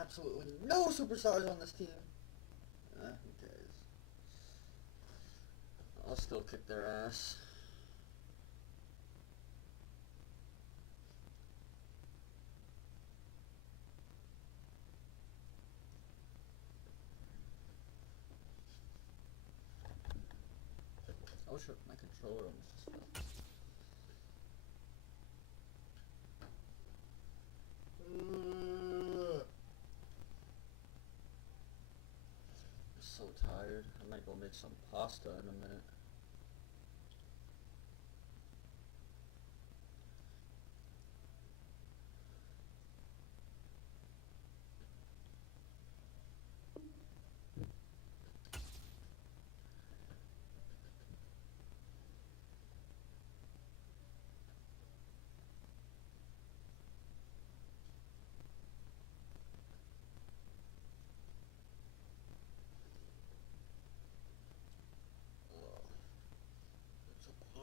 absolutely no superstars on this team. Who cares? I'll still kick their ass. Oh shit, my controller almost just fell. I'm so tired. I might go make some pasta in a minute.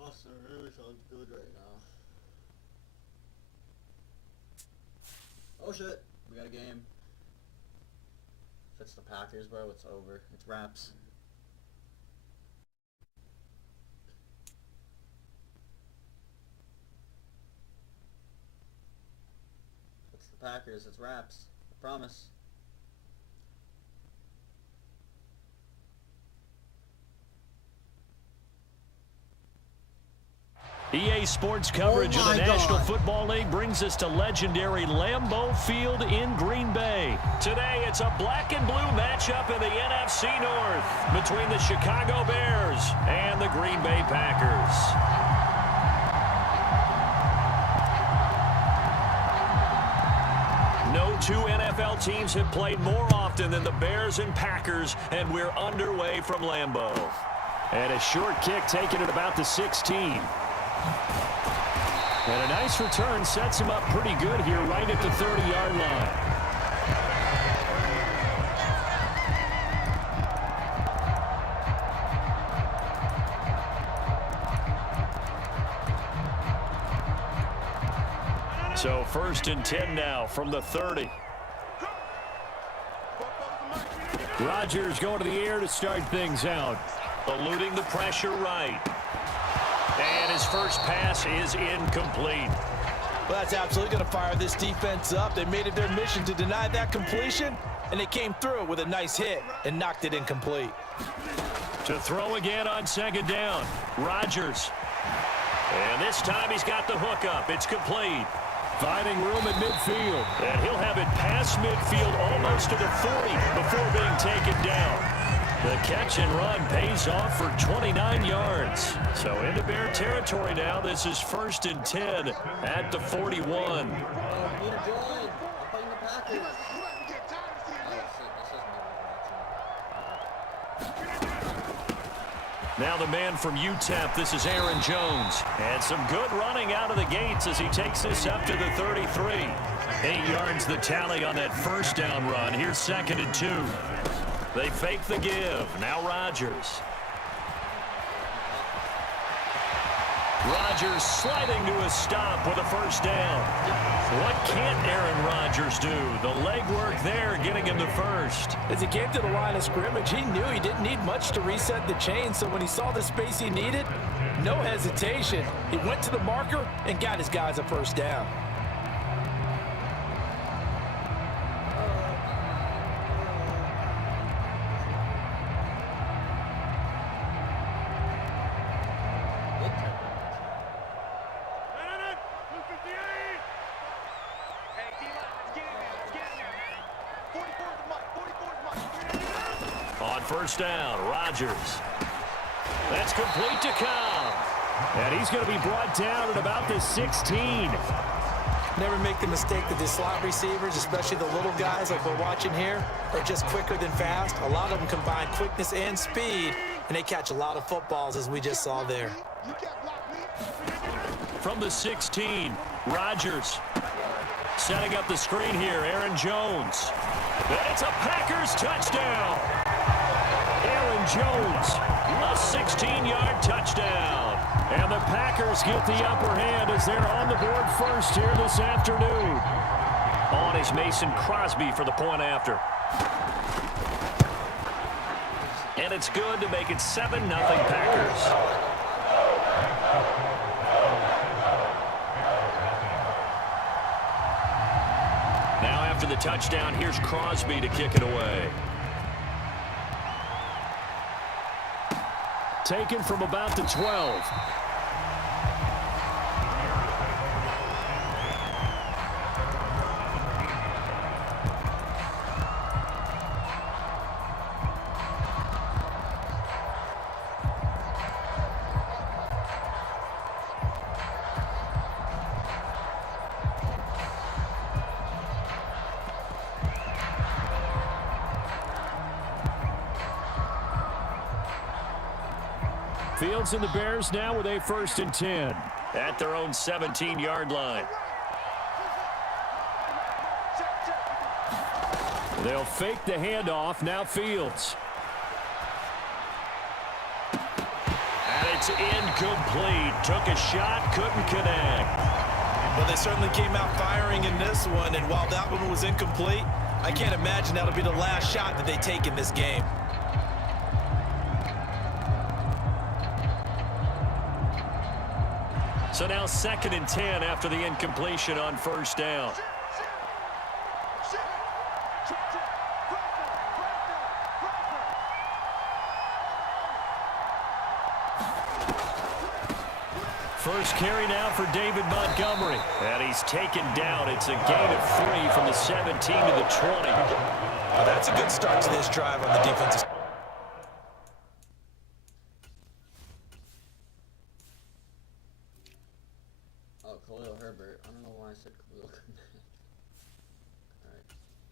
Pasta really sounds good right now. Oh shit, we got a game. If it's the Packers, bro, it's over. It's wraps. If it's the Packers, it's wraps. I promise. EA Sports coverage of the National Football League brings us to legendary Lambeau Field in Green Bay. Today, it's a black and blue matchup in the NFC North between the Chicago Bears and the Green Bay Packers. No two NFL teams have played more often than the Bears and Packers, and we're underway from Lambeau. And a short kick taken at about the 16. And a nice return sets him up pretty good here right at the 30-yard line. So 1st and 10 now from the 30. Rodgers going to the air to start things out. Eluding the pressure right. And his first pass is incomplete. Well, that's absolutely going to fire this defense up. They made it their mission to deny that completion, and they came through with a nice hit and knocked it incomplete. To throw again on 2nd down, Rodgers. And this time he's got the hook up. It's complete. Finding room at midfield. And he'll have it past midfield almost to the 40 before being taken down. The catch and run pays off for 29 yards. So into Bear territory now. This is 1st and 10 at the 41. Now the man from UTEP, this is Aaron Jones. And some good running out of the gates as he takes this up to the 33. 8 yards the tally on that 1st down run. Here's 2nd and 2. They fake the give. Now Rodgers. Rodgers sliding to a stop with a 1st down. What can't Aaron Rodgers do? The legwork there getting him the 1st. As he came to the line of scrimmage, he knew he didn't need much to reset the chain. So when he saw the space he needed, no hesitation. He went to the marker and got his guys a 1st down. On 1st down, Rodgers. That's complete to Cobb. And he's going to be brought down at about the 16. Never make the mistake that the slot receivers, especially the little guys like we're watching here, are just quicker than fast. A lot of them combine quickness and speed, and they catch a lot of footballs, as we just saw there. From the 16, Rodgers setting up the screen here. Aaron Jones. And it's a Packers touchdown. Aaron Jones, a 16-yard touchdown. And the Packers get the upper hand as they're on the board first here this afternoon. On is Mason Crosby for the point after. And it's good to make it 7-0 Packers. Now after the touchdown, here's Crosby to kick it away. Taken from about the 12. Fields and the Bears now with a 1st and 10 at their own 17-yard line. They'll fake the handoff. Now Fields. And it's incomplete. Took a shot, couldn't connect. Well, they certainly came out firing in this one, and while that one was incomplete, I can't imagine that'll be the last shot that they take in this game. So now 2nd and 10 after the incompletion on 1st down. First carry now for David Montgomery. And he's taken down. It's a gain of 3 from the 17 to the 20. Well, that's a good start to this drive on the defensive. Khalil Herbert. I don't know why I said Khalil. Alright.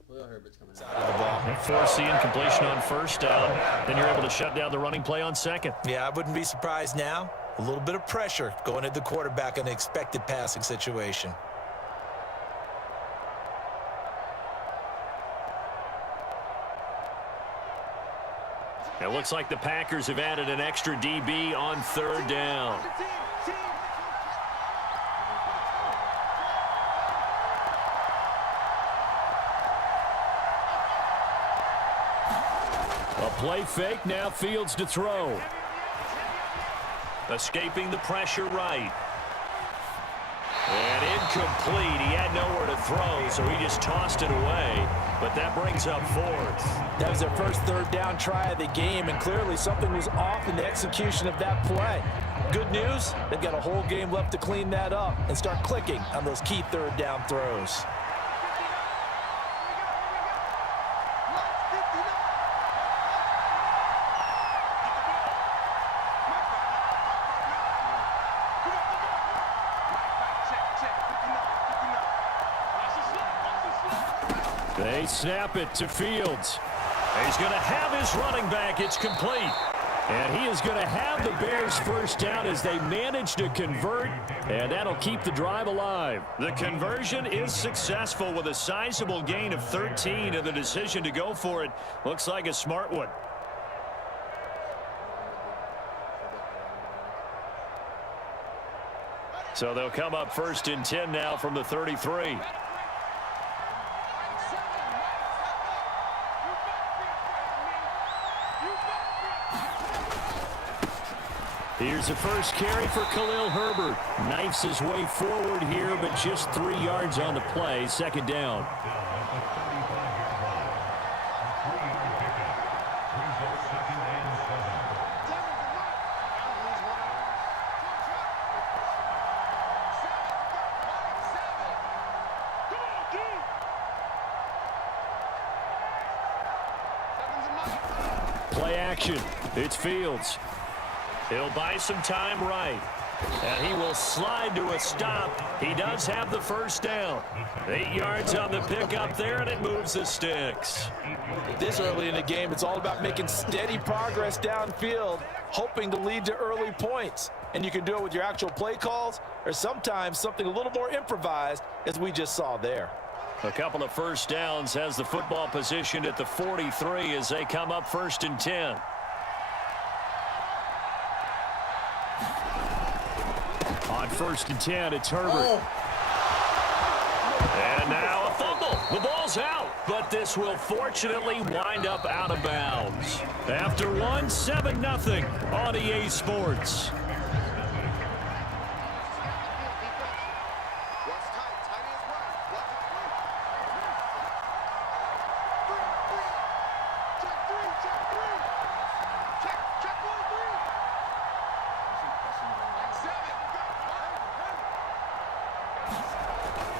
Khalil Herbert's coming out of the ball. Force the incompletion on 1st down. Then you're able to shut down the running play on 2nd. Yeah, I wouldn't be surprised now. A little bit of pressure going at the quarterback in an expected passing situation. It looks like the Packers have added an extra DB on 3rd down. A play fake, now Fields to throw. Escaping the pressure right. And incomplete. He had nowhere to throw, so he just tossed it away. But that brings up 4th. That was their first 3rd down try of the game, and clearly something was off in the execution of that play. Good news, they've got a whole game left to clean that up and start clicking on those key 3rd down throws. They snap it to Fields. He's going to have his running back. It's complete. And he is going to have the Bears 1st down as they manage to convert, and that'll keep the drive alive. The conversion is successful with a sizable gain of 13, and the decision to go for it looks like a smart one. So they'll come up 1st and 10 now from the 33. Here's the first carry for Khalil Herbert. Knifes his way forward here, but just 3 yards on the play. 2nd down. Play action. It's Fields. He'll buy some time right. And he will slide to a stop. He does have the 1st down. 8 yards on the pickup there, and it moves the sticks. This early in the game, it's all about making steady progress downfield, hoping to lead to early points. And you can do it with your actual play calls or sometimes something a little more improvised, as we just saw there. A couple of 1st downs has the football positioned at the 43 as they come up 1st and 10. On 1st and 10, it's Herbert. And now a fumble. The ball's out, but this will fortunately wind up out of bounds. After one, 7-0 on EA Sports.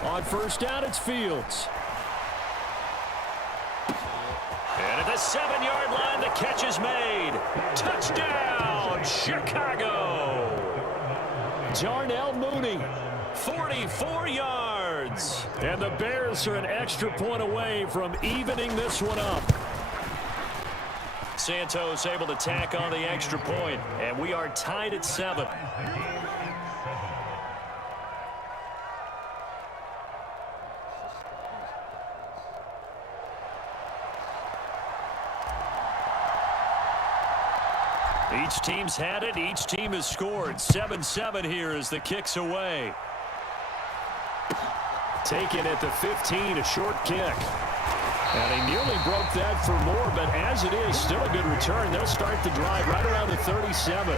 On first down, it's Fields. And at the 7-yard line, the catch is made. Touchdown, Chicago. Darnell Mooney, 44 yards. And the Bears are an extra point away from evening this one up. Santos able to tack on the extra point, and we are tied at 7. Each team's had it. Each team has scored. 7-7 here as the kick's away. Taken at the 15, a short kick. And he nearly broke that for more, but as it is, still a good return. They'll start the drive right around the 37.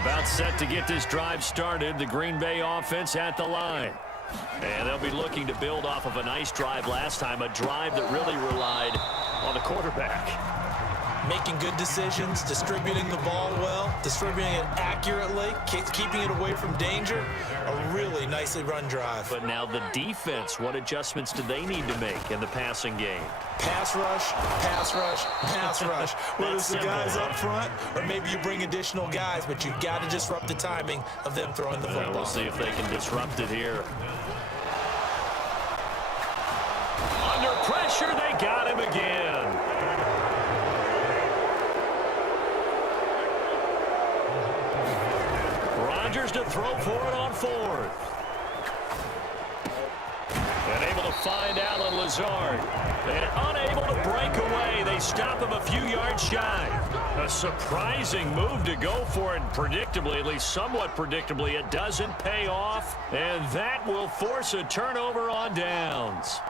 About set to get this drive started. The Green Bay offense at the line. And they'll be looking to build off of a nice drive last time, a drive that really relied on the quarterback. Making good decisions, distributing the ball well, distributing it accurately, keeping it away from danger. A really nicely run drive. But now the defense, what adjustments do they need to make in the passing game? Pass rush, pass rush, pass rush. Whether it's the guys up front or maybe you bring additional guys, but you've got to disrupt the timing of them throwing the football. We'll see if they can disrupt it here. Under pressure, they got him again. Rodgers to throw for it on 4th. And able to find Allen Lazard. And unable to break away. They stop him a few yards shy. A surprising move to go for it. Predictably, at least somewhat predictably, it doesn't pay off. And that will force a turnover on downs.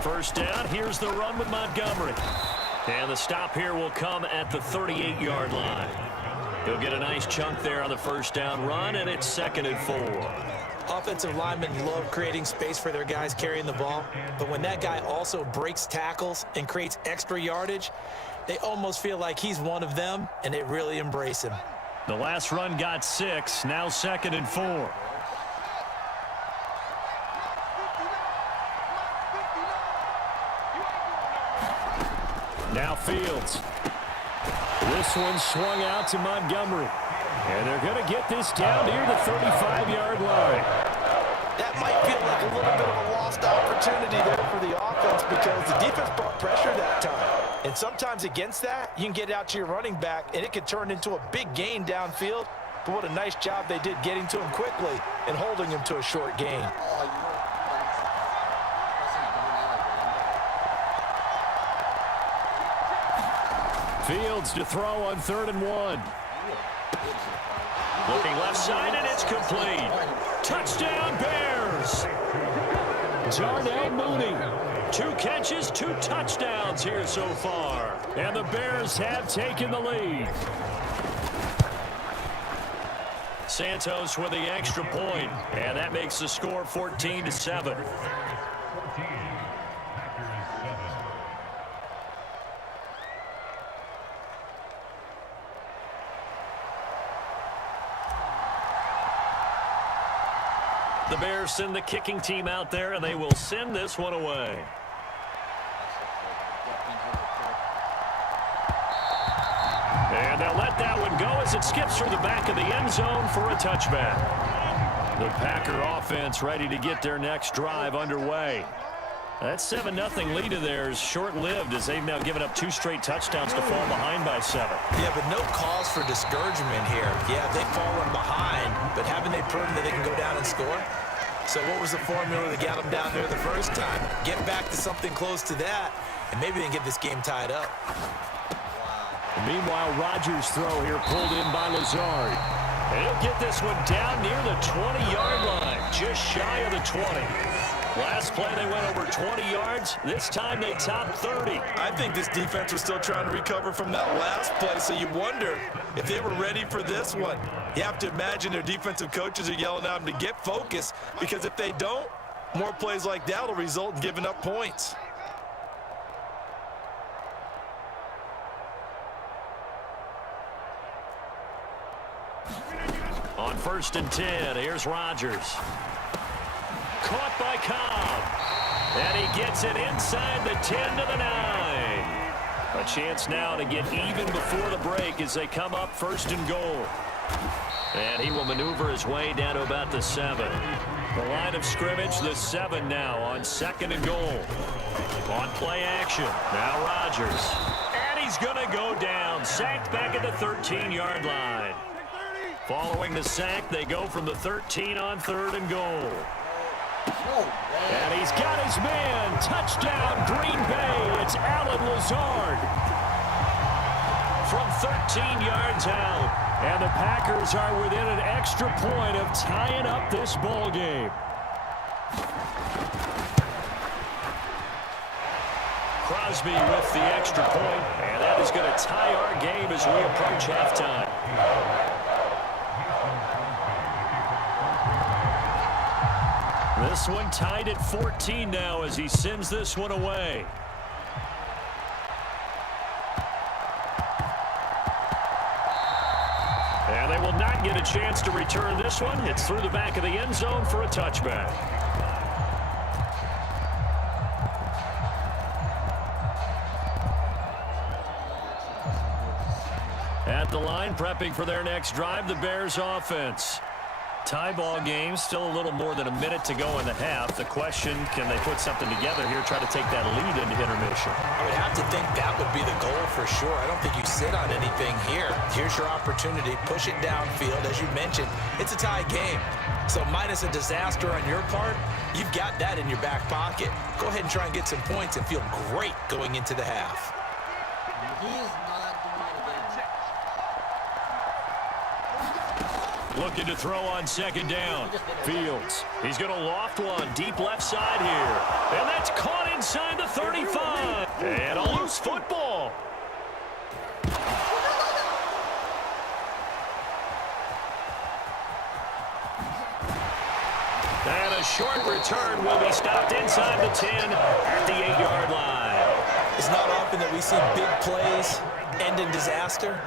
First down, here's the run with Montgomery. And the stop here will come at the 38-yard line. He'll get a nice chunk there on the first down run, and it's 2nd and 4. Offensive linemen love creating space for their guys carrying the ball, but when that guy also breaks tackles and creates extra yardage, they almost feel like he's one of them, and they really embrace him. The last run got 6, now 2nd and 4. Now Fields. This one swung out to Montgomery. And they're going to get this down near the 35-yard line. That might feel like a little bit of a lost opportunity there for the offense because the defense brought pressure that time. And sometimes against that, you can get out to your running back, and it could turn into a big gain downfield. But what a nice job they did getting to him quickly and holding him to a short gain. Fields to throw on 3rd and 1. Looking left side, and it's complete. Touchdown, Bears. Darnell Mooney. 2 catches, 2 touchdowns here so far. And the Bears have taken the lead. Santos with the extra point, and that makes the score 14-7. The Bears send the kicking team out there, and they will send this one away. And they'll let that one go as it skips through the back of the end zone for a touchback. The Packer offense ready to get their next drive underway. That 7-0 lead of theirs short-lived as they've now given up 2 straight touchdowns to fall behind by 7. Yeah, but no cause for discouragement here. Yeah, they've fallen behind, but haven't they proven that they can go down and score? So what was the formula that got them down there the first time? Get back to something close to that, and maybe they can get this game tied up. Meanwhile, Rodgers' throw here pulled in by Lazard. And he'll get this one down near the 20-yard line, just shy of the 20. Last play, they went over 20 yards. This time, they topped 30. I think this defense was still trying to recover from that last play, so you wonder if they were ready for this one. You have to imagine their defensive coaches are yelling at them to get focused, because if they don't, more plays like that will result in giving up points. On 1st and 10, here's Rodgers. Caught by Cobb. And he gets it inside the 10 to the 9. A chance now to get even before the break as they come up 1st and goal. And he will maneuver his way down to about the 7. The line of scrimmage, the 7 now on 2nd and goal. On play action, now Rodgers. And he's going to go down, sacked back at the 13-yard line. Following the sack, they go from the 13 on 3rd and goal. And he's got his man. Touchdown, Green Bay. It's Allen Lazard. From 13 yards out. And the Packers are within an extra point of tying up this ball game. Crosby with the extra point. And that is going to tie our game as we approach halftime. This one tied at 14 now as he sends this one away. And they will not get a chance to return this one. It's through the back of the end zone for a touchback. At the line, prepping for their next drive, the Bears offense. Tie ball game, still a little more than a minute to go in the half. The question, can they put something together here, try to take that lead into intermission? I would have to think that would be the goal for sure. I don't think you sit on anything here. Here's your opportunity. Push it downfield. As you mentioned, it's a tie game. So minus a disaster on your part, you've got that in your back pocket. Go ahead and try and get some points and feel great going into the half. He is not doing it again. Looking to throw on 2nd down. Fields. He's going to loft one deep left side here. And that's caught inside the 35. And a loose football. And a short return will be stopped inside the 10 at the 8-yard line. It's not often that we see big plays end in disaster,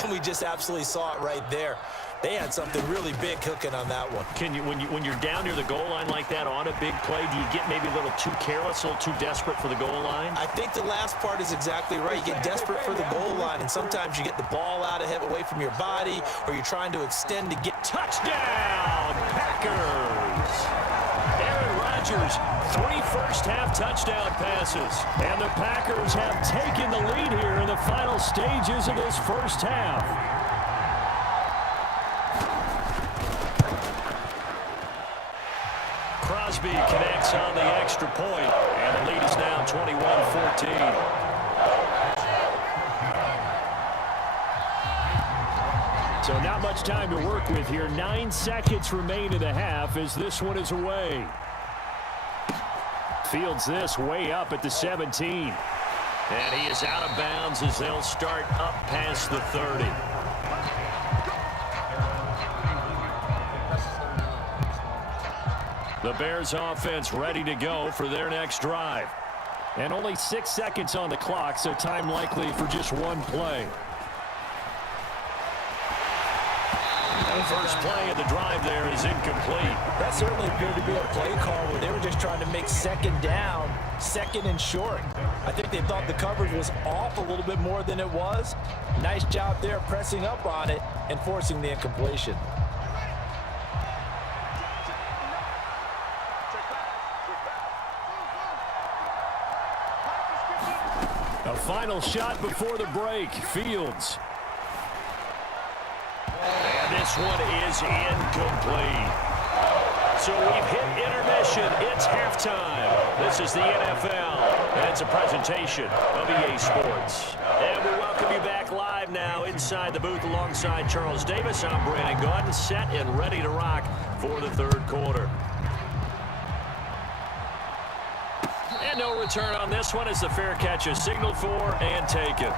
and we just absolutely saw it right there. They had something really big cooking on that one. Can you, when you're down near the goal line like that on a big play, do you get maybe a little too careless, a little too desperate for the goal line? I think the last part is exactly right. You get desperate for the goal line, and sometimes you get the ball out ahead away from your body, or you're trying to extend to get touchdown, Packers. Aaron Rodgers, 3 first-half touchdown passes, and the Packers have taken the lead here in the final stages of this first half. Crosby connects on the extra point, and the lead is now 21-14. So not much time to work with here. 9 seconds remain in the half as this one is away. Fields this way up at the 17. And he is out of bounds as they'll start up past the 30. The Bears offense ready to go for their next drive. And only 6 seconds on the clock, so time likely for just one play. The first play of the drive there is incomplete. That certainly appeared to be a play call where they were just trying to make 2nd down, 2nd and short. I think they thought the coverage was off a little bit more than it was. Nice job there pressing up on it and forcing the incompletion. A final shot before the break. Fields. And this one is incomplete. So we've hit intermission. It's halftime. This is the NFL, and it's a presentation of EA Sports. And we welcome you you back live now inside the booth alongside Charles Davis. I'm Brandon Gaudin, set and ready to rock for the third quarter. And no return on this one as the fair catch is signaled for and taken.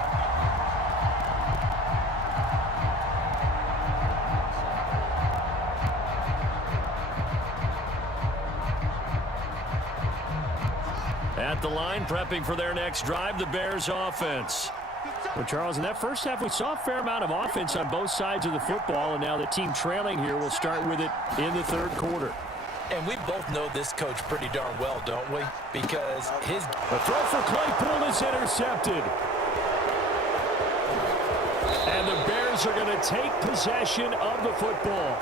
At the line, prepping for their next drive, the Bears offense. Well, Charles, in that first half, we saw a fair amount of offense on both sides of the football, and now the team trailing here will start with it in the third quarter. And we both know this coach pretty darn well, don't we? Because his... A throw for Claypool is intercepted. And the Bears are going to take possession of the football.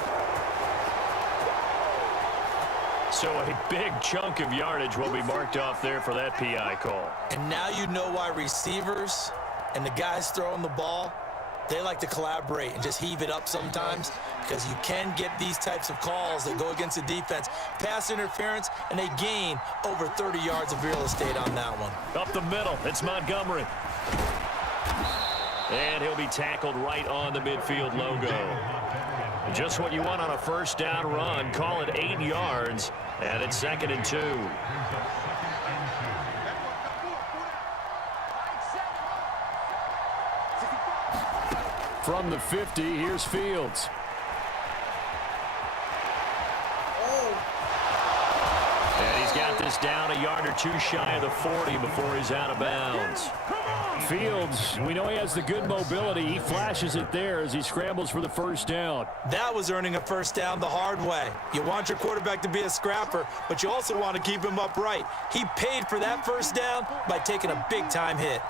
So a big chunk of yardage will be marked off there for that PI call. And now you know why receivers and the guys throwing the ball, they like to collaborate and just heave it up sometimes, because you can get these types of calls that go against the defense. Pass interference, and they gain over 30 yards of real estate on that one. Up the middle, it's Montgomery. And he'll be tackled right on the midfield logo. Just what you want on a first down run. Call it 8 yards, and it's 2nd and 2. From the 50, here's Fields. And he's got this down a yard or two shy of the 40 before he's out of bounds. Fields, we know he has the good mobility. He flashes it there as he scrambles for the first down. That was earning a first down the hard way. You want your quarterback to be a scrapper, but you also want to keep him upright. He paid for that first down by taking a big-time hit.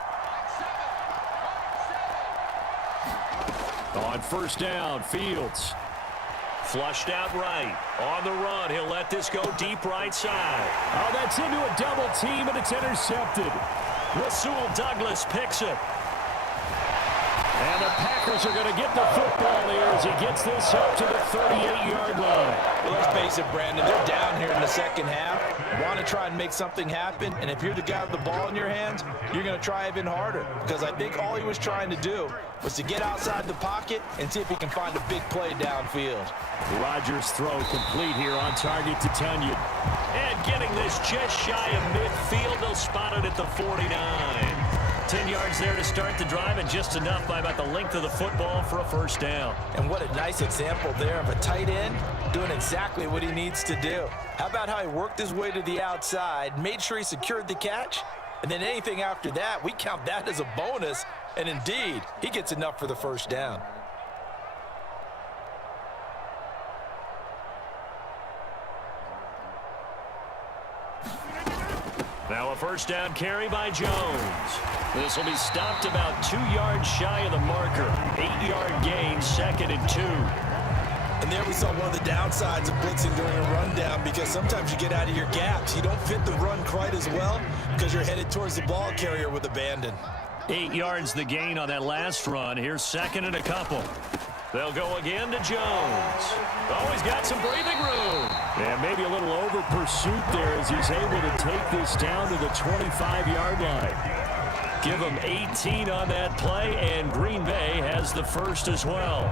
On first down, Fields. Flushed out right. On the run, he'll let this go deep right side. Oh, that's into a double team, and it's intercepted. Rasul Douglas picks it. And the Packers are going to get the football here as he gets this up to the 38-yard line. Well, let's face it, Brandon, they're down here in the second half. Want to try and make something happen, and if you're the guy with the ball in your hands, you're going to try even harder, because I think all he was trying to do was to get outside the pocket and see if he can find a big play downfield. Rodgers' throw complete here on target to Tunyon. And getting this just shy of midfield, they'll spot it at the 49. 10 yards there to start the drive, and just enough by about the length of the football for a first down. And what a nice example there of a tight end doing exactly what he needs to do. How about how he worked his way to the outside, made sure he secured the catch, and then anything after that, we count that as a bonus, and indeed, he gets enough for the first down. Now a first down carry by Jones. This will be stopped about 2 yards shy of the marker. 8-yard gain, 2nd and 2. And there we saw one of the downsides of blitzing during a rundown, because sometimes you get out of your gaps. You don't fit the run quite as well because you're headed towards the ball carrier with abandon. 8 yards the gain on that last run. Here's 2nd and a couple. They'll go again to Jones. Oh, he's got some breathing room. And maybe a little over pursuit there as he's able to take this down to the 25-yard line. Give him 18 on that play, and Green Bay has the first as well.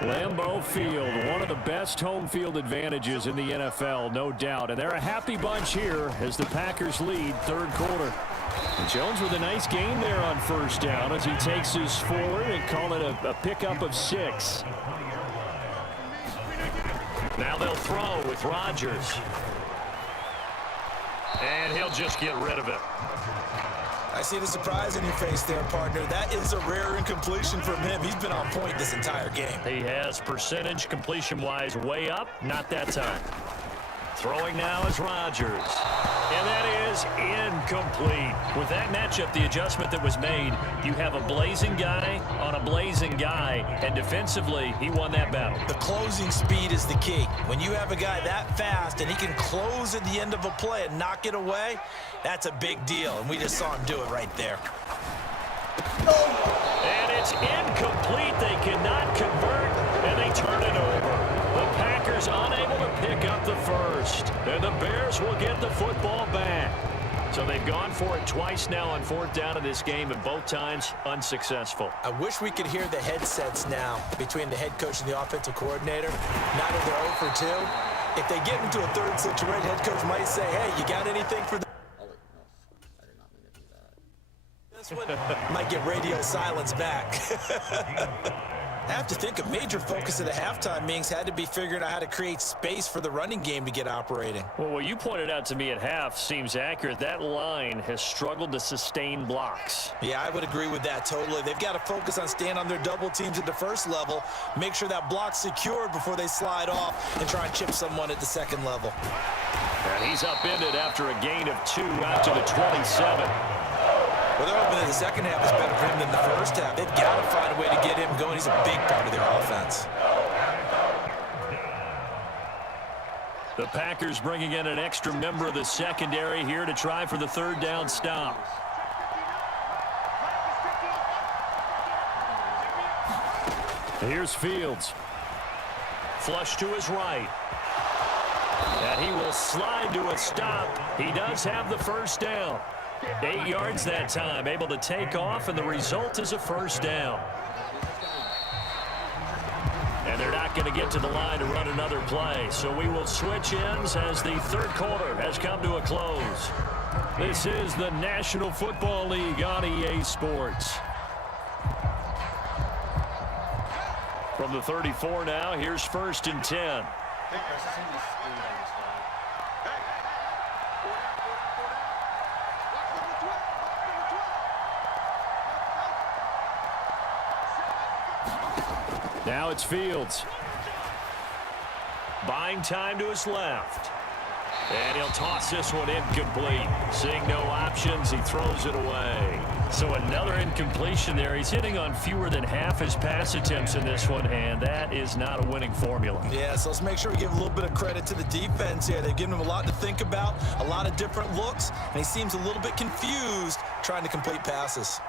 Lambeau Field, one of the best home field advantages in the NFL, no doubt. And they're a happy bunch here as the Packers lead third quarter. And Jones with a nice gain there on first down as he takes his forward and call it a pickup of 6. Now they'll throw with Rodgers. And he'll just get rid of it. I see the surprise in your face there, partner. That is a rare incompletion from him. He's been on point this entire game. He has percentage completion-wise way up. Not that time. Throwing now is Rodgers. And that is incomplete. With that matchup, the adjustment that was made, you have a blazing guy on a blazing guy, and defensively, he won that battle. The closing speed is the key. When you have a guy that fast and he can close at the end of a play and knock it away, that's a big deal, and we just saw him do it right there. And it's incomplete. They cannot convert, and they turn it over. The Packers unable to pick up the first, and the Bears will get the football back. So they've gone for it twice now on 4th down in this game, and both times unsuccessful. I wish we could hear the headsets now between the head coach and the offensive coordinator. Now that they're 0 for 2, if they get into a third situation, head coach might say, hey, you got anything for the... Oh, wait, no. I did not mean to do that. This one might get radio silence back. I have to think a major focus of the halftime meetings had to be figuring out how to create space for the running game to get operating. Well, what you pointed out to me at half seems accurate. That line has struggled to sustain blocks. Yeah, I would agree with that totally. They've got to focus on staying on their double teams at the first level, make sure that block's secured before they slide off and try and chip someone at the second level. And he's upended after a gain of 2 out to the 27. Well, they're hoping that the second half is better for him than the first half. They've got to find a way to get him going. He's a big part of their offense. The Packers bringing in an extra member of the secondary here to try for the 3rd down stop. Here's Fields. Flush to his right. And he will slide to a stop. He does have the first down. 8 yards that time, able to take off, and the result is a first down. And they're not going to get to the line to run another play, so we will switch ends as the 3rd quarter has come to a close. This is the National Football League on EA Sports. From the 34 now, here's 1st and 10. Now it's Fields. Buying time to his left. And he'll toss this one incomplete. Seeing no options, he throws it away. So another incompletion there. He's hitting on fewer than half his pass attempts in this one, and that is not a winning formula. Yeah, so let's make sure we give a little bit of credit to the defense here. They've given him a lot to think about, a lot of different looks, and he seems a little bit confused trying to complete passes.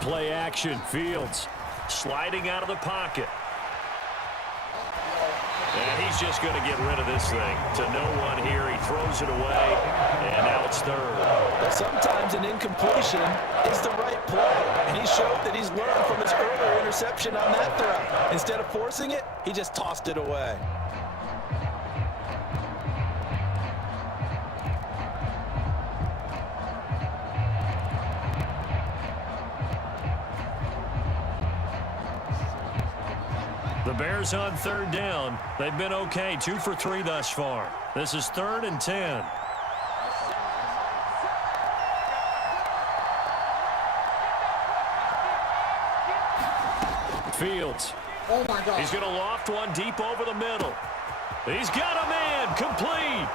Play action. Fields sliding out of the pocket. And he's just going to get rid of this thing to no one here. He throws it away, and now it's 3rd. But sometimes an incompletion is the right play, and he showed that he's learned from his earlier interception on that throw. Instead of forcing it, he just tossed it away. The Bears on 3rd down. They've been okay, 2 for 3 thus far. This is 3rd and 10. Fields. Oh my God. He's going to loft one deep over the middle. He's got a man. Complete.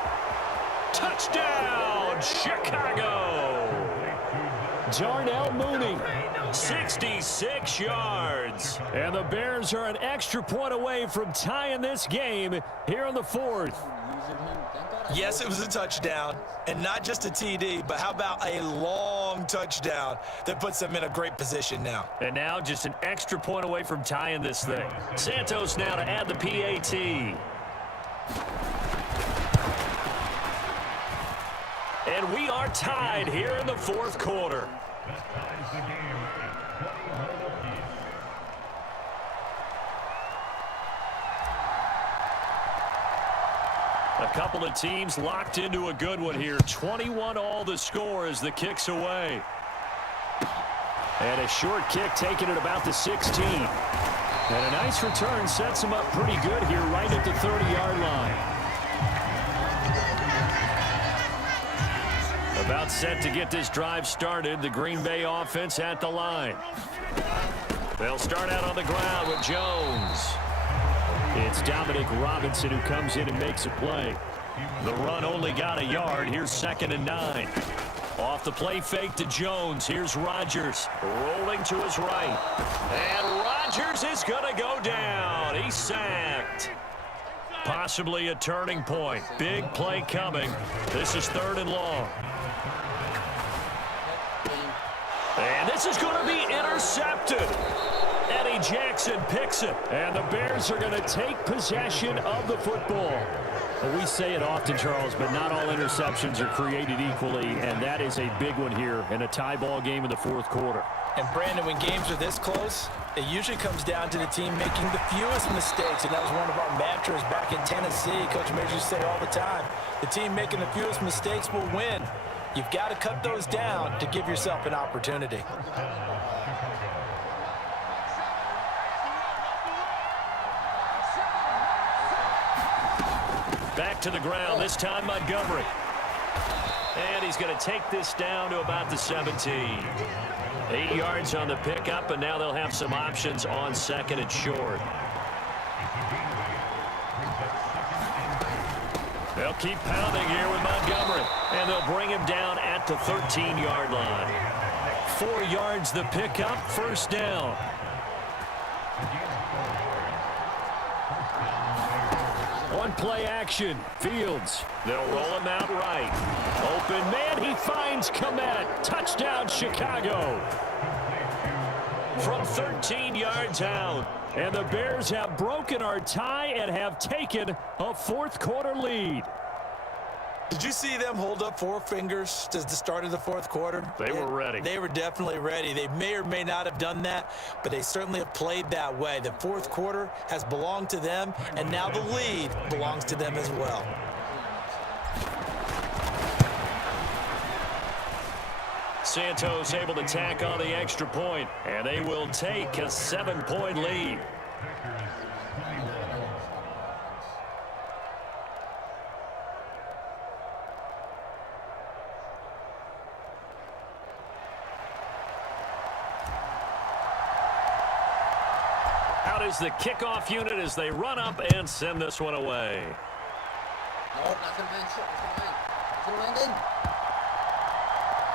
Touchdown, Chicago. Darnell Mooney. 66 yards. And the Bears are an extra point away from tying this game here in the 4th. Yes, it was a touchdown, and not just a TD, but how about a long touchdown that puts them in a great position now. And now just an extra point away from tying this thing. Santos now to add the PAT. And we are tied here in the 4th quarter. A couple of teams locked into a good one here. 21-all the score as the kick's away. And a short kick taken at about the 16. And a nice return sets them up pretty good here right at the 30-yard line. About set to get this drive started. The Green Bay offense at the line. They'll start out on the ground with Jones. It's Dominic Robinson who comes in and makes a play. The run only got a yard. Here's 2nd and 9. Off the play fake to Jones. Here's Rodgers rolling to his right. And Rodgers is going to go down. He's sacked. Possibly a turning point. Big play coming. This is 3rd and long. And this is going to be intercepted. Eddie Jackson picks it. And the Bears are going to take possession of the football. Well, we say it often, Charles, but not all interceptions are created equally, and that is a big one here in a tie ball game in the fourth quarter. And, Brandon, when games are this close, it usually comes down to the team making the fewest mistakes, and that was one of our mantras back in Tennessee. Coach Major used to say all the time, the team making the fewest mistakes will win. You've got to cut those down to give yourself an opportunity. Back to the ground, this time Montgomery. And he's going to take this down to about the 17. 8 yards on the pickup, and now they'll have some options on second and short. They'll keep pounding here with Montgomery, and they'll bring him down at the 13-yard line. 4 yards the pickup, first down. One play action, Fields. They'll roll him out right. Open man, he finds Kmet. Touchdown, Chicago. From 13 yards out. And the Bears have broken our tie and have taken a fourth quarter lead. Did you see them hold up 4 fingers to the start of the fourth quarter? They were ready. They were definitely ready. They may or may not have done that, but they certainly have played that way. The fourth quarter has belonged to them, and now the lead belongs to them as well. Santos able to tack on the extra point, and they will take a 7-point lead. Out is the kickoff unit as they run up and send this one away.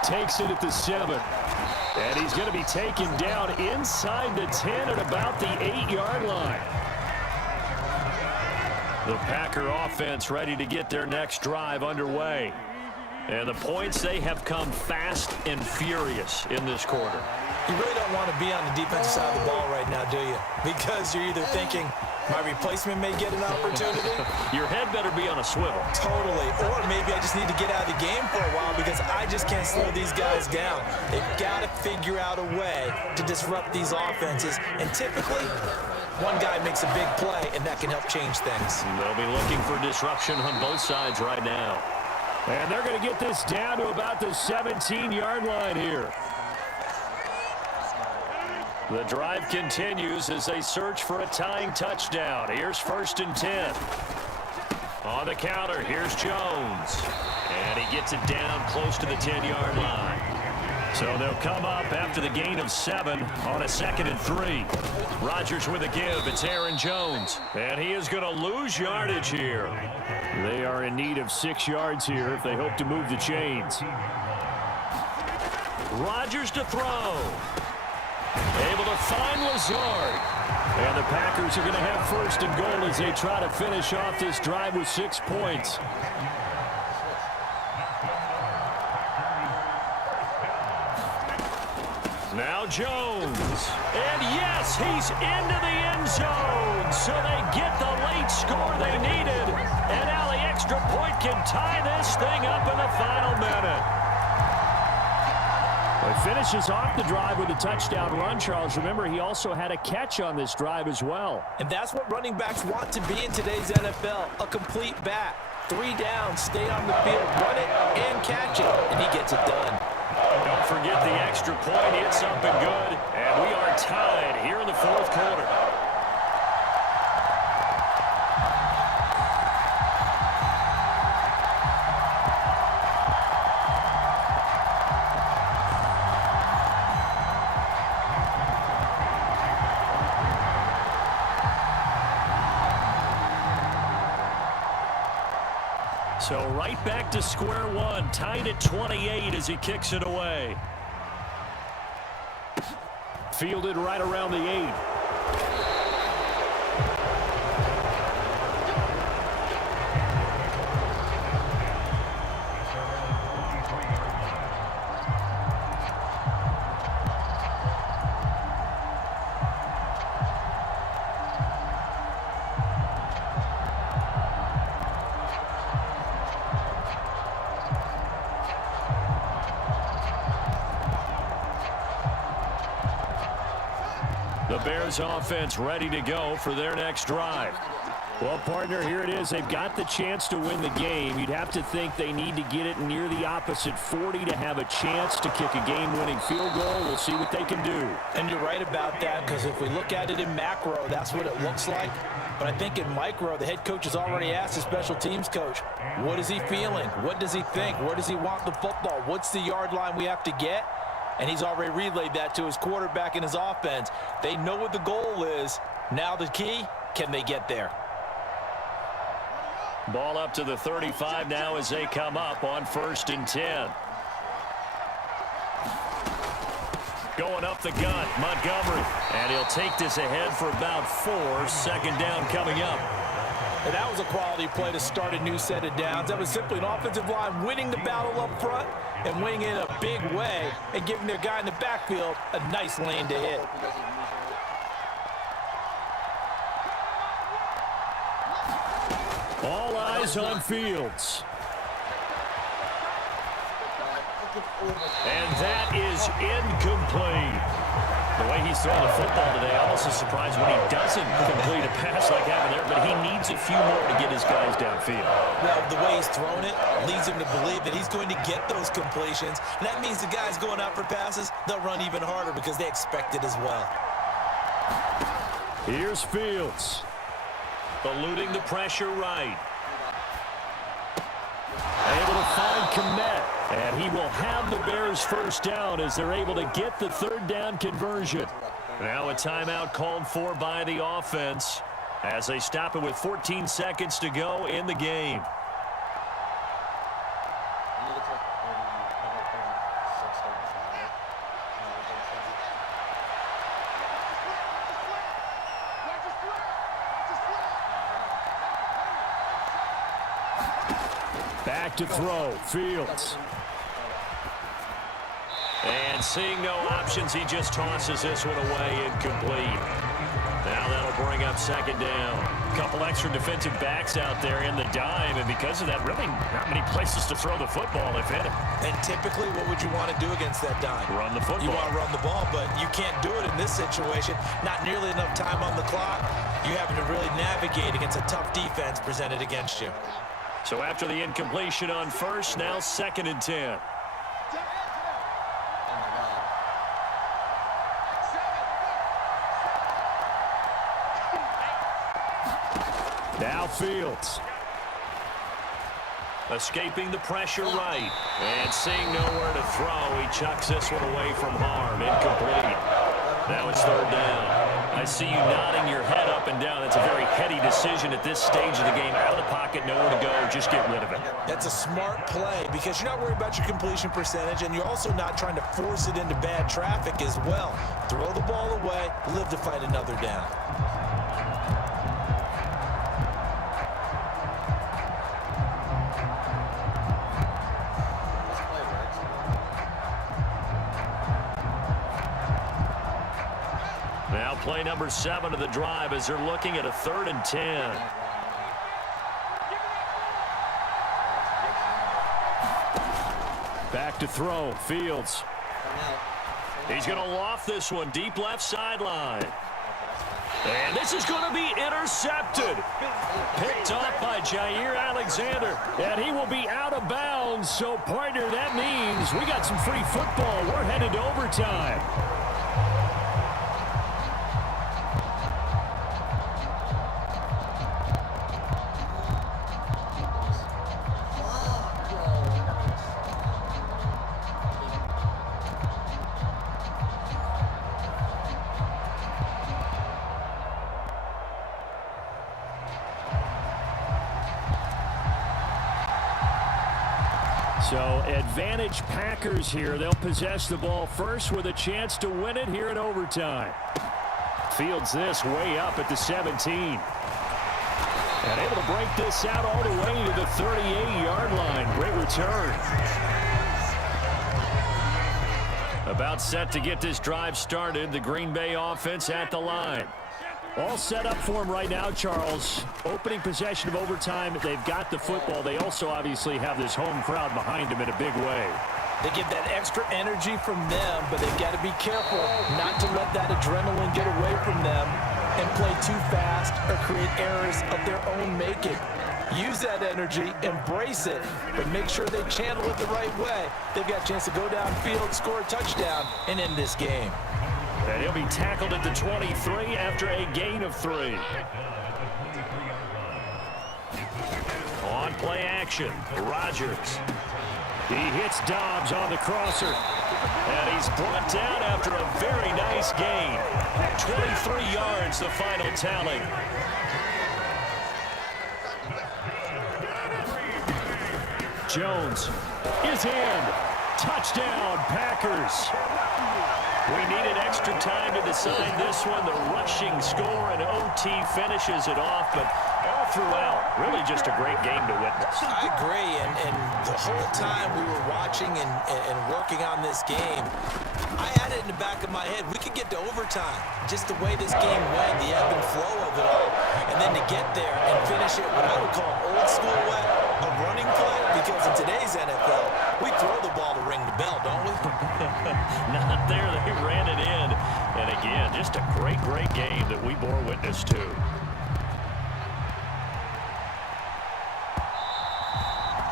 Takes it at the 7. And he's going to be taken down inside the 10 at about the 8-yard line. The Packer offense ready to get their next drive underway. And the points, they have come fast and furious in this quarter. You really don't want to be on the defensive side of the ball right now, do you? Because you're either thinking, my replacement may get an opportunity. Your head better be on a swivel. Totally. Or maybe I just need to get out of the game for a while because I just can't slow these guys down. They've got to figure out a way to disrupt these offenses. And typically, one guy makes a big play, and that can help change things. They'll be looking for disruption on both sides right now. And they're going to get this down to about the 17-yard line here. The drive continues as they search for a tying touchdown. Here's 1st and 10. On the counter, here's Jones. And he gets it down close to the 10-yard line. So they'll come up after the gain of 7 on a 2nd and 3. Rodgers with a give. It's Aaron Jones. And he is going to lose yardage here. They are in need of 6 yards here if they hope to move the chains. Rodgers to throw. Able to find Lazard. And the Packers are going to have 1st and goal as they try to finish off this drive with 6 points. Now Jones. And yes, he's into the end zone. So they get the late score they needed. And now the extra point can tie this thing up in the final minute. Well, he finishes off the drive with a touchdown run, Charles. Remember, he also had a catch on this drive as well. And that's what running backs want to be in today's NFL, a complete back. 3 down, stay on the field, run it, and catch it, and he gets it done. Don't forget the extra point. It's up and good, and we are tied here in the fourth quarter. So right back to square one, tied at 28 as he kicks it away. Fielded right around the 8. The Bears offense ready to go for their next drive. Well, partner, here it is. They've got the chance to win the game. You'd have to think they need to get it near the opposite 40 to have a chance to kick a game-winning field goal. We'll see what they can do. And you're right about that, because if we look at it in macro, that's what it looks like. But I think in micro, the head coach has already asked the special teams coach, what is he feeling? What does he think? Where does he want the football? What's the yard line we have to get? And he's already relayed that to his quarterback and his offense. They know what the goal is. Now the key, can they get there? Ball up to the 35 now as they come up on 1st and 10. Going up the gut, Montgomery. And he'll take this ahead for about 4. 2nd down coming up. And that was a quality play to start a new set of downs. That was simply an offensive line winning the battle up front and winning in a big way and giving their guy in the backfield a nice lane to hit. All eyes on Fields. And that is incomplete. The way he's throwing the football today, I'm also surprised when he doesn't complete a pass like having there, but he needs a few more to get his guys downfield. Well, the way he's thrown it leads him to believe that he's going to get those completions. And that means the guys going out for passes, they'll run even harder because they expect it as well. Here's Fields. Eluding the pressure right. Able to find Kmet. And he will have the Bears 1st down as they're able to get the 3rd down conversion. Now a timeout called for by the offense as they stop it with 14 seconds to go in the game. Back to throw, Fields. And seeing no options, he just tosses this one away, incomplete. Now that'll bring up 2nd down. A couple extra defensive backs out there in the dime, and because of that, really not many places to throw the football, if any. And typically, what would you want to do against that dime? Run the football. You want to run the ball, but you can't do it in this situation. Not nearly enough time on the clock. You having to really navigate against a tough defense presented against you. So after the incompletion on 1st, now 2nd and 10. Now Fields. Escaping the pressure right. And seeing nowhere to throw, he chucks this one away from harm. Incomplete. Now it's 3rd down. I see you nodding your head up and down. That's a very heady decision at this stage of the game. Out of the pocket, nowhere to go. Just get rid of it. That's a smart play because you're not worried about your completion percentage, and you're also not trying to force it into bad traffic as well. Throw the ball away, live to fight another down. Now play number 7 of the drive as they're looking at a 3rd and 10. Back to throw, Fields. He's going to loft this one deep left sideline. And this is going to be intercepted. Picked off by Jair Alexander. And he will be out of bounds. So, partner, that means we got some free football. We're headed to overtime. So advantage Packers here. They'll possess the ball first with a chance to win it here in overtime. Fields this way up at the 17. And able to break this out all the way to the 38-yard line. Great return. About set to get this drive started. The Green Bay offense at the line. All set up for him right now, Charles. Opening possession of overtime. They've got the football. They also obviously have this home crowd behind them in a big way. They get that extra energy from them, but they've got to be careful not to let that adrenaline get away from them and play too fast or create errors of their own making. Use that energy, embrace it, but make sure they channel it the right way. They've got a chance to go downfield, score a touchdown, and end this game. And he'll be tackled at the 23 after a gain of 3. On play action, Rodgers. He hits Dobbs on the crosser. And he's brought down after a very nice gain. 23 yards, the final tally. Jones is in. Touchdown, Packers. We needed extra time to decide this one. The rushing score and OT finishes it off, but all throughout, really just a great game to witness. I agree, and the whole time we were watching and working on this game, I had it in the back of my head. We could get to overtime, just the way this game went, the ebb and flow of it all, and then to get there and finish it what I would call old school way, a running play, because in today's NFL, we throw the ball to ring the bell, don't we? Not there. They ran it in. And again, just a great, great game that we bore witness to.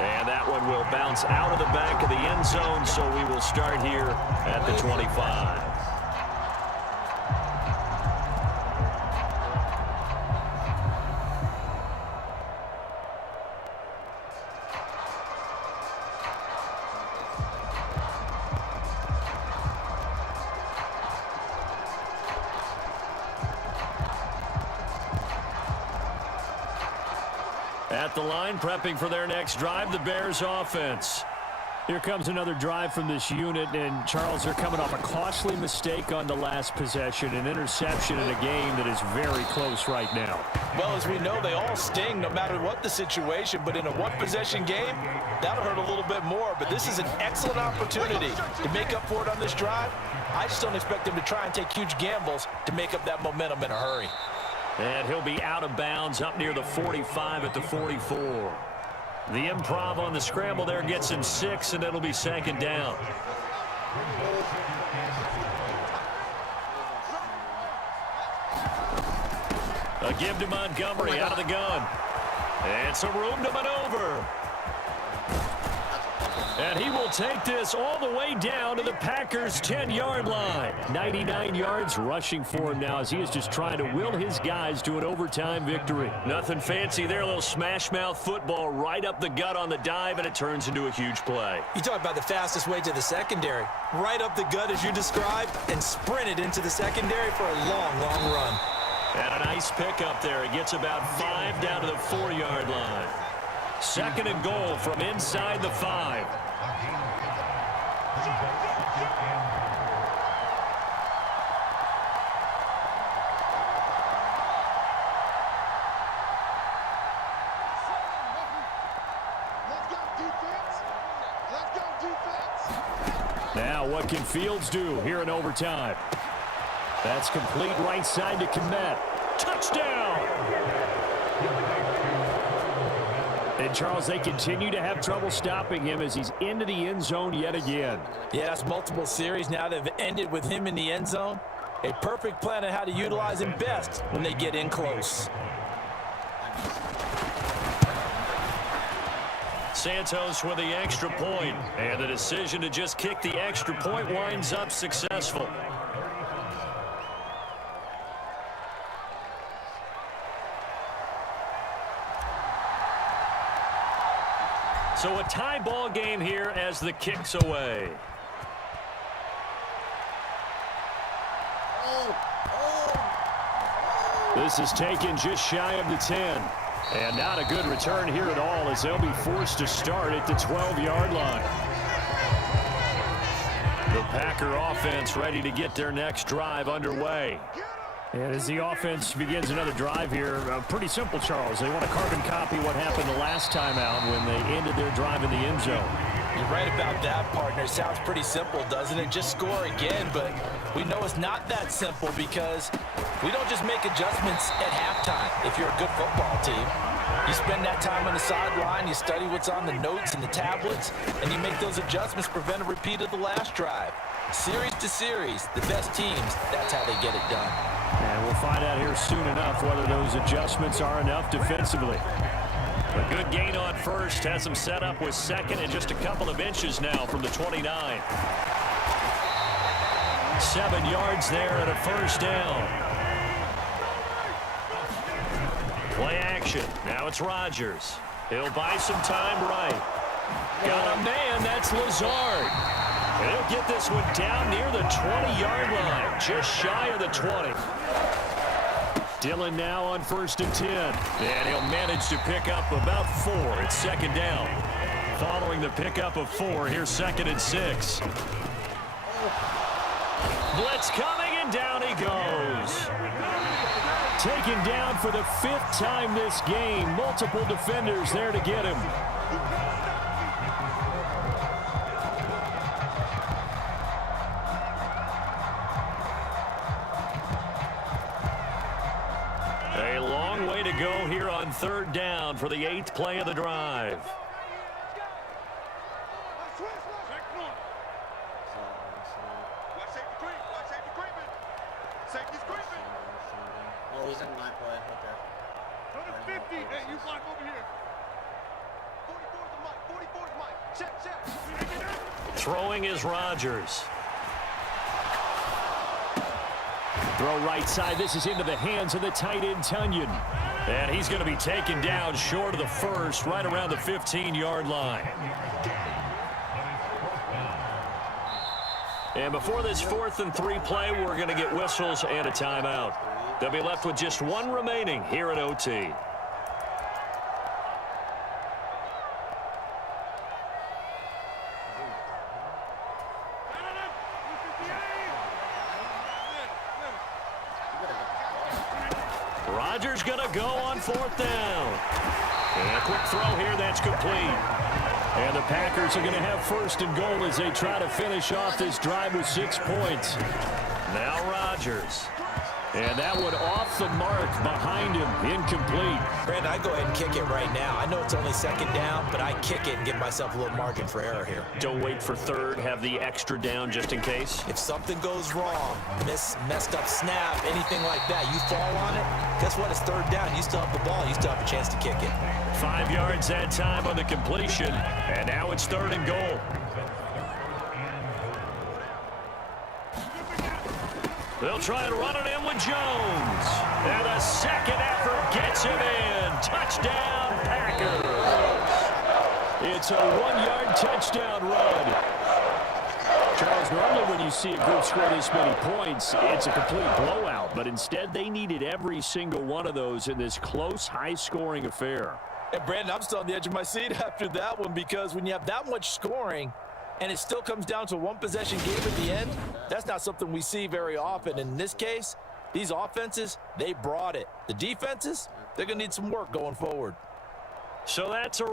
And that one will bounce out of the back of the end zone, so we will start here at the 25. At the line, prepping for their next drive, the Bears offense. Here comes another drive from this unit, and Charles, they're coming off a costly mistake on the last possession, an interception in a game that is very close right now. Well, as we know, they all sting no matter what the situation, but in a one-possession game, that'll hurt a little bit more. But this is an excellent opportunity to make up for it on this drive. I just don't expect them to try and take huge gambles to make up that momentum in a hurry. And he'll be out of bounds up near the 45 at the 44. The improv on the scramble there gets him 6, and it'll be second down. A give to Montgomery out of the gun. And some room to maneuver. And he will take this all the way down to the Packers' 10-yard line. 99 yards rushing for him now as he is just trying to will his guys to an overtime victory. Nothing fancy there, a little smash-mouth football right up the gut on the dive, and it turns into a huge play. You talk about the fastest way to the secondary. Right up the gut as you described and sprinted into the secondary for a long, long run. And a nice pickup there. It gets about 5 down to the 4-yard line. Second and goal from inside the 5. Now what can Fields do here in overtime? That's complete right side to Kmet. Touchdown! And, Charles, they continue to have trouble stopping him as he's into the end zone yet again. Yeah, that's multiple series now that have ended with him in the end zone. A perfect plan on how to utilize him best when they get in close. Santos with the extra point, and the decision to just kick the extra point winds up successful. So a tie ball game here as the kick's away. This is taken just shy of the 10. And not a good return here at all as they'll be forced to start at the 12-yard line. The Packer offense ready to get their next drive underway. And as the offense begins another drive here, pretty simple, Charles. They want to carbon copy what happened the last time out when they ended their drive in the end zone. You're right about that, partner. Sounds pretty simple, doesn't it? Just score again, but we know it's not that simple because we don't just make adjustments at halftime if you're a good football team. You spend that time on the sideline, you study what's on the notes and the tablets, and you make those adjustments to prevent a repeat of the last drive. Series to series, the best teams, that's how they get it done. And we'll find out here soon enough whether those adjustments are enough defensively. A good gain on first has him set up with second and just a couple of inches now from the 29. 7 yards there and a first down. Play action. Now it's Rodgers. He'll buy some time right. Got a man. That's Lazard. And he'll get this one down near the 20-yard line. Just shy of the 20. Dillon now on 1st and 10. And he'll manage to pick up about 4. It's second down. Following the pickup of 4, here's 2nd and 6. Blitz coming, and down he goes. Taken down for the 5th time this game. Multiple defenders there to get him. A long way to go here on 3rd down for the 8th play of the drive. Oh, he's in my play. Okay. 50. Hey, you block over here. 44's the mic. 44's mic. Check. Throwing is Rodgers. Throw right side. This is into the hands of the tight end, Tunyon. And he's going to be taken down short of the first, right around the 15-yard line. And before this 4th and 3 play, we're going to get whistles and a timeout. They'll be left with just 1 remaining here at OT. Rodgers going to go on 4th down. And a quick throw here, that's complete. And the Packers are going to have 1st and goal as they try to finish off this drive with 6 points. Now Rodgers. And that one off the mark behind him, incomplete. Brandon, I go ahead and kick it right now. I know it's only 2nd down, but I kick it and give myself a little margin for error here. Don't wait for 3rd, have the extra down just in case. If something goes wrong, messed up snap, anything like that, you fall on it, guess what? It's 3rd down. You still have the ball. You still have a chance to kick it. 5 yards that time on the completion, and now it's 3rd and goal. They'll try and run it in with Jones. And the second effort gets him in. Touchdown, Packers. It's a 1-yard touchdown run. Charles, normally when you see a group score this many points, it's a complete blowout. But instead, they needed every single one of those in this close, high-scoring affair. And Brandon, I'm still on the edge of my seat after that one because when you have that much scoring and it still comes down to a 1-possession game at the end, that's not something we see very often. In this case, these offenses, they brought it. The defenses, they're going to need some work going forward. So that's a